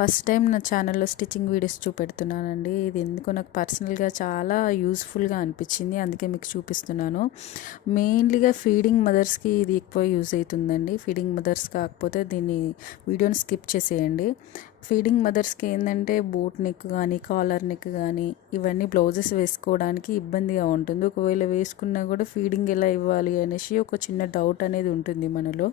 First time నా ఛానల్లో stitching videos చూపెడుతున్నానండి. ఇది ఎందుకో నాకు పర్సనల్గా చాలా యూస్ఫుల్గా అనిపించింది. అందుకే మీకు చూపిస్తున్నాను. మెయిన్లీగా ఫీడింగ్ మదర్స్కి ఇది ఎక్కువ యూజ్ అవుతుందండి. ఫీడింగ్ మదర్స్ కాకపోతే దీన్ని వీడియోని స్కిప్ చేసేయండి. ఫీడింగ్ మదర్స్కి ఏంటంటే బూట్ నెక్ కానీ కాలర్ నెక్ కానీ ఇవన్నీ బ్లౌజెస్ వేసుకోవడానికి ఇబ్బందిగా ఉంటుంది. ఒకవేళ వేసుకున్నా కూడా ఫీడింగ్ ఎలా ఇవ్వాలి అనేసి ఒక చిన్న డౌట్ అనేది ఉంటుంది మనలో.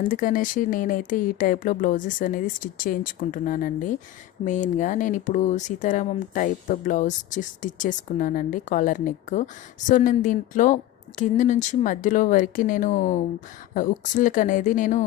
అందుకనేసి నేనైతే ఈ టైప్లో బ్లౌజెస్ అనేది స్టిచ్ చేయించుకుంటున్నాను. చేసుకున్నానండి మెయిన్గా నేను ఇప్పుడు సీతారామం టైప్ బ్లౌజ్ స్టిచ్ చేసుకున్నానండి కాలర్ నెక్. సో నేను దీంట్లో కింద నుంచి మధ్యలో వరకు నేను ఉక్సులకు అనేది నేను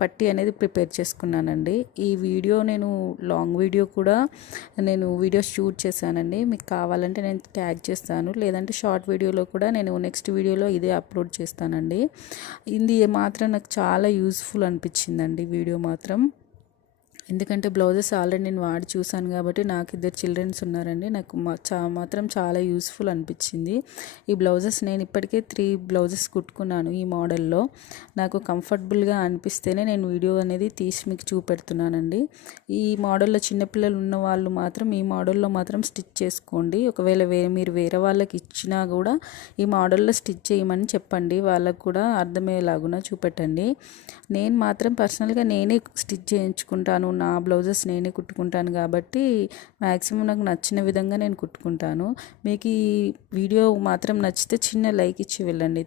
పట్టి అనేది ప్రిపేర్ చేసుకున్నానండి. ఈ వీడియో నేను లాంగ్ వీడియో కూడా నేను వీడియో షూట్ చేశానండి. మీకు కావాలంటే నేను ట్యాగ్ చేస్తాను. లేదంటే షార్ట్ వీడియోలో కూడా నేను నెక్స్ట్ వీడియోలో ఇదే అప్లోడ్ చేస్తానండి. ఇది మాత్రం నాకు చాలా యూస్ఫుల్ అనిపించిందండి వీడియో మాత్రం. ఎందుకంటే బ్లౌజెస్ ఆల్రెడీ నేను వాడి చూసాను కాబట్టి నాకు ఇద్దరు చిల్డ్రన్స్ ఉన్నారండి. నాకు చా మాత్రం చాలా యూస్ఫుల్ అనిపించింది. ఈ బ్లౌజెస్ నేను ఇప్పటికే త్రీ బ్లౌజెస్ కుట్టుకున్నాను ఈ మోడల్లో. నాకు కంఫర్టబుల్గా అనిపిస్తేనే నేను వీడియో అనేది తీసి మీకు చూపెడుతున్నానండి. ఈ మోడల్లో చిన్నపిల్లలు ఉన్న వాళ్ళు మాత్రం ఈ మోడల్లో మాత్రం స్టిచ్ చేసుకోండి. ఒకవేళ వేరే మీరు వేరే వాళ్ళకి ఇచ్చినా కూడా ఈ మోడల్లో స్టిచ్ చేయమని చెప్పండి. వాళ్ళకు కూడా అర్థమయ్యేలాగున చూపెట్టండి. నేను మాత్రం పర్సనల్గా నేనే స్టిచ్ చేయించుకుంటాను. నా బ్లౌజెస్ నేనే కుట్టుకుంటాను కాబట్టి మ్యాక్సిమం నాకు నచ్చిన విధంగా నేను కుట్టుకుంటాను. మీకు ఈ వీడియో మాత్రం నచ్చితే చిన్న లైక్ ఇచ్చి వెళ్ళండి.